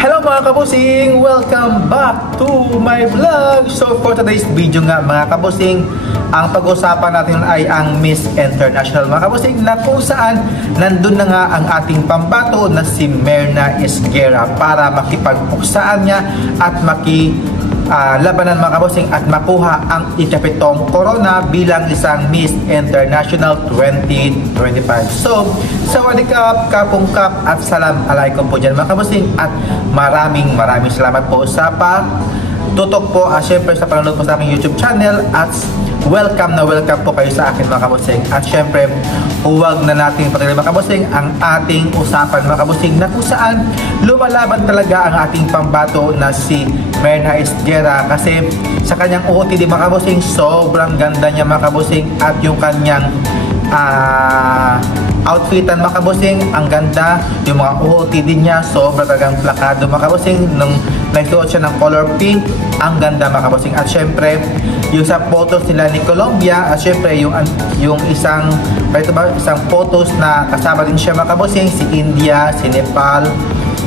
Hello mga kabusing! Welcome back to my vlog! So for today's video nga mga kabusing, ang pag-usapan natin ay ang Miss International mga kabusing, na kung saan nandun na nga ang ating pambato na si Myrna Esguerra para makipagpuksaan niya at labanan mga kabusing at makuha ang ikapitong corona bilang isang Miss International 2025. So, sawadikap, kapungkap at salam alaikum po dyan mga kabusing, at maraming salamat po sa tutok po at syempre sa panonood po sa aking YouTube channel, at welcome po kayo sa akin mga kabusing. At syempre, huwag na natin patuloy mga kabusing ang ating usapan mga kabusing, na kung saan lumalaban talaga ang ating pambato na si Myrna Esguerra, kasi sa kanyang OOTD mga kabusing, sobrang ganda niya mga kabusing, at yung kanyang outfitan mga kabusing, ang ganda. Yung mga OOTD niya sobrang talagang plakado mga kabusing, nung nagsuot siya ng color pink, ang ganda mga kabusing. At syempre yung sa photos nila ni Colombia, at syempre yung isang photos na kasama din siya mga kabusing, si India, si Nepal.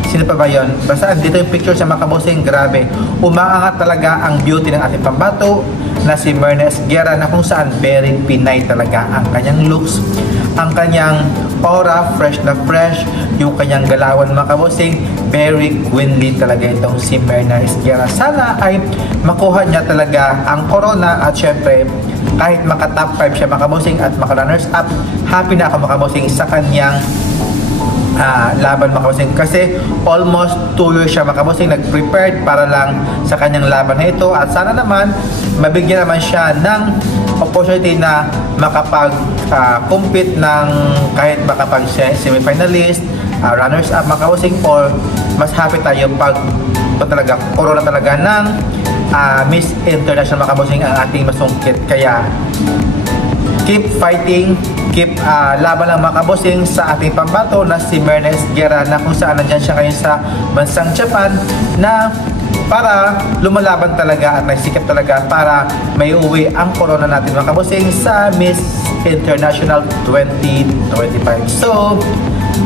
Sino pa ba yun? Basta dito yung picture sa mga kabusing, grabe. Umaangat talaga ang beauty ng ating pambato na si Myrna Esguerra, na kung saan very Pinay talaga ang kanyang looks, ang kanyang aura, fresh na fresh, yung kanyang galawan mga kabusing, very queenly talaga itong si Myrna Esguerra. Sana ay makuha niya talaga ang corona, at syempre kahit maka top 5 siya mga kabusing at maka runners up, happy na ako mga kabusing sa kanyang laban mga kabusing, kasi almost 2 years siya mga kabusing nag-prepared para lang sa kanyang laban na ito, at sana naman mabigyan naman siya ng opportunity na makapag-compete ng kahit makapag semi-finalist, runners up mga kabusing, or mas happy tayo pag talaga corona talaga ng Miss International mga kabusing ang ating masungkit. Kaya keep fighting, keep laban lang mga kabusing sa ating pambato na si Myrna Esguerra, na kung saan nandyan siya ngayon sa bansang Japan, na para lumalaban talaga at nagsikap talaga para may uwi ang corona natin mga kabusing sa Miss International 2025. So,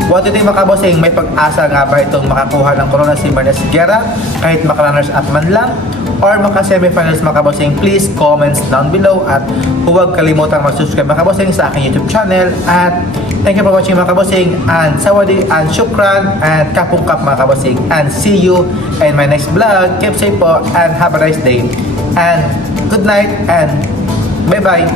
what do you think mga kabusing? May pag-asa nga ba itong makakuha ng corona si Myrna Esguerra kahit maka-runners up man lang or maka-semifinals mga kabusing? Please comments down below, at huwag kalimutang mag-subscribe mga kabusing sa aking YouTube channel. At thank you for watching mga kabusing, and sawadi and shukran and kapungkap mga kabusing, and see you in my next vlog. Keep safe po and have a nice day, and good night and bye bye.